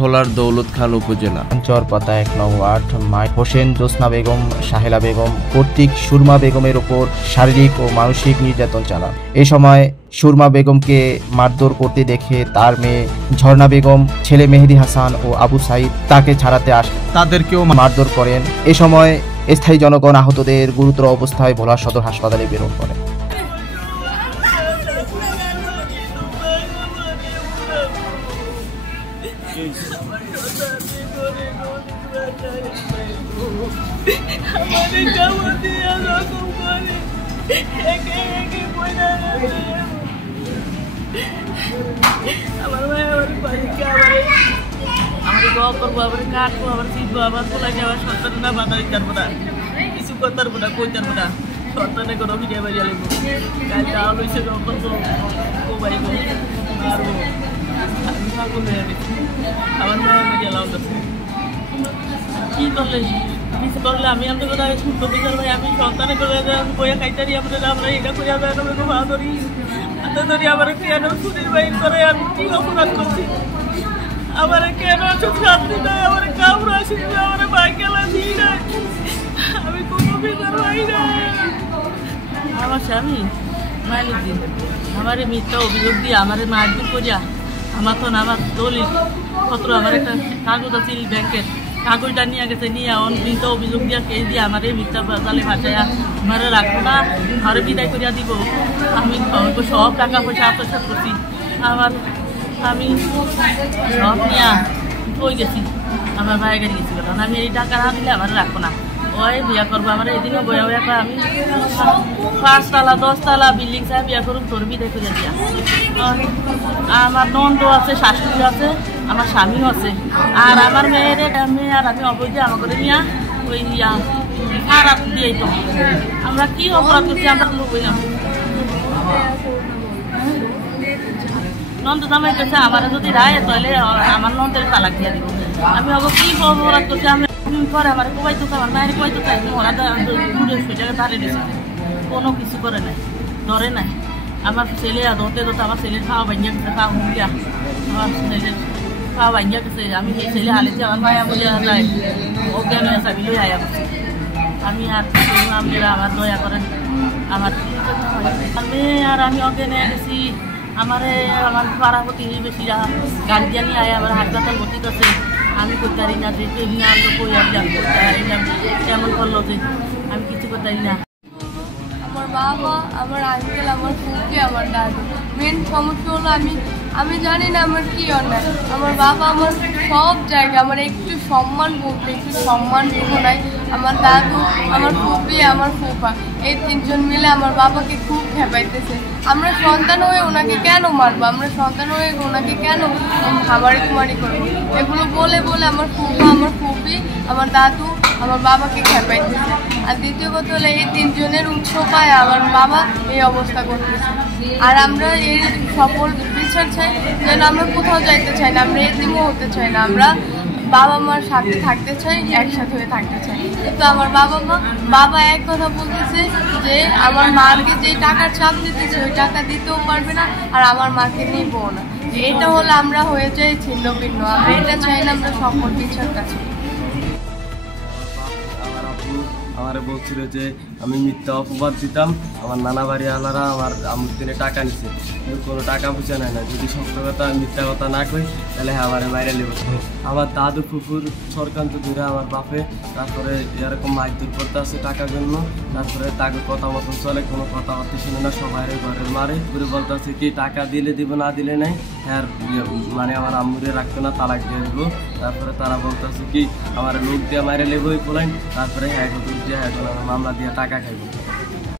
ভোলার দৌলতখাল উপজেলা চরপাতা ১ নং ওয়ার্ড হোসেন জোসনা বেগম সাহেলা বেগম কর্তৃক সুরমা বেগমের উপর শারীরিক ও মানসিক নির্যাতন চালান। এই সময় সুরমা বেগমকে মারধর করতে দেখে তার মেয়ে ঝর্ণা বেগম, ছেলে মেহেদি হাসান ও আবু সাইদ তাকে ছাড়াতে আসে, তাদেরকেও মারধর করেন। এ সময় স্থায়ী জনগণ আহতদের গুরুতর অবস্থায় ভোলা সদর হাসপাতালে প্রেরণ করে। কিছু করতে পারবো না, কইতে পারবো না, সন্তানে কোনো ভিডিও বাড়িয়ে লাগবো যাওয়া হয়েছে মারবো। আমি পাগল হয়ে গেছি, আমার মায়ের মিডিয়া লাভ আছে। কি করলে কিছু করলে আমি আমাদের কোথায় শুনতে বিচার ভাই, আমি সন্তানে করে বইয়া খাইতারি আমরা এটা করিয়া যায় না ধরি হাতে ধরি আমার কেন সুদির বাইর করে, আমি কি অপরাধ করছি, আমার কেন শান্তি নয়, আমার কামড় আসি আমার বাইকেলা দিই না, আমি কোনো বিচার পাই না। আমার স্বামী মালিকদিন আমার মিথ্যা অভিযোগ দিয়ে আমার মারধর করিয়া আমার তো আমার দলিল পত্র আমার একটা কাগজ আছে ব্যাংকের, কাগজটা নিয়ে গেছে, নিয়ে মিথ্যা অভিযোগ দিয়া কেস দিয়ে আমার মিথ্যা জালে ভাসাইয়া আমার রাখবো না, ঘরে বিদায় করিয়া দিব। আমি সব টাকা পয়সা আত্মসাৎ করছি, আমি সব নিয়ে বই গেছি, আমার ভাই গাড়ি গেছি, কারণ আমি এই টাকা না দিলে আমার রাখবো না। ওই বিয়া করবো আমার এদিনও বয়া বয়া আমি 5 তালা 10 তালা বিল্ডিং চাই বিয়া করুন, তোর বিদায় করিয়া দিয়া। আমার নন্দ আছে, শাশুড়ি আছে, আমার স্বামীও আছে, আর আমার মেয়ে আর আমি অবৈধ আমার করে নিয়ে ওই খারাপ দিয়েই তো আমরা কি অপরাধ করছি, আমরা লোক বললাম নন্দ জামাই করছে আমার যদি রায় তাহলে আমার নন্দের তালাক দিয়ে দিব। আমি অব কি অপরাধ করছি, আমি পরে আমার কোবাই তো আমার মায়ের কোবাই তো চাই ওরা দূরে সুযোগে ধারে দিয়েছে, কোনো কিছু করে নাই, ধরে নাই। আমার ছেলে ধরতে ধরতে আমার ছেলের খাওয়া ভাঙিয়া গেছে, খাওয়া হুঁকিয়া আমার ছেলের খাওয়া ভাঙিয়া গেছে। আমি সেই ছেলে হালেছি আমার মায়া বলে যায় অজ্ঞান হয়ে চাবি লই আয়া করছি। আমি আর আপনারা আমার দয়া করেন, আমার মেয়ে আর আমি অজ্ঞান হয়ে গেছি। আমার পাড়া প্রতিবেশীরা গাড়ি দিয়ে নিয়ে আয় আমার হাসপাতাল ভর্তি করছে, আমি করতে পারি না, যে এমনি আমি কই আসলাম করতে পারি না, কেমন করলো যে আমি কিছু করতে পারি না। আমার বাবা, আমার আঙ্কেল, আমার ফুফি, আমার দাদু, মেন সমস্যা হলো আমি জানি না আমার কি অন্যায়। আমার বাবা আমার সব জায়গায় আমার একটু সম্মান বলতে একটু সম্মান দেবো নাই। আমার দাদু, আমার ফুফি, আমার ফুফা এই 3 জন মিলে আমার বাবাকে খুব খেপাইতেছে। আমরা সন্তান হয়ে ওনাকে কেন মারবো, আমরা সন্তান হয়ে ওনাকে কেন খামারি করবো, এগুলো বলে বলে আমার ফুফা, আমার ফুফি, আমার দাদু আমার বাবাকে খেপাইতেছে। আর দ্বিতীয় কথা হলো এই 3 জনের উৎস পায় আমার বাবা এই অবস্থা করতেছে। আর আমরা এর সফল বিচার চাই, যেন আমরা কোথাও যাইতে চাই না, আমরা এতিমও হতে চাই না, আমরা বাবা মার সাথে থাকতে চাই, একসাথে হয়ে থাকতে চাই। কিন্তু আমার বাবা এক কথা বলতেছে যে আমার মাকে যে টাকার চাপ দিতেছে ওই টাকা দিতেও পারবে না, আর আমার মাকে নিবও না। এটা হলে আমরা হয়ে যাই ছিন্ন ভিন্ন। আমরা এটা চাই না, আমরা সকল বিচার কাছে। আমার বলছিল যে আমি মিথ্যা অপবাদ দিতাম, আমার নানা বাড়ি আলারা আমার আমার দিনে টাকা নিছে, কিন্তু কোনো টাকা পয়সা নেয় না। যদি সত্য কথা মিথ্যা কথা না কই তাহলে আমার বাইরে লেব। আমার দাদু ফুফুর সরকান্ত ধরে আমার বাপে তারপরে এরকম মারধর করতে আসে টাকার জন্য, তারপরে তাকে কথা মতন চলে, কোনো কথাবার্তা শুনে না, সবাই ঘরের মারে ঘুরে বলতে আছে কি টাকা দিলে দিব না দিলে নাই, হ্যাঁ মানে আমার আম্মুরে রাখতো না, তালাক দিয়ে দেবো। তারপরে তারা বলতে আছে কি আমার লোক দিয়ে মারে লেবো এই পোলাইন, তারপরে হ্যাঁ দিয়ে হ্যাঁ মামলা দিয়ে টাকা খাইব।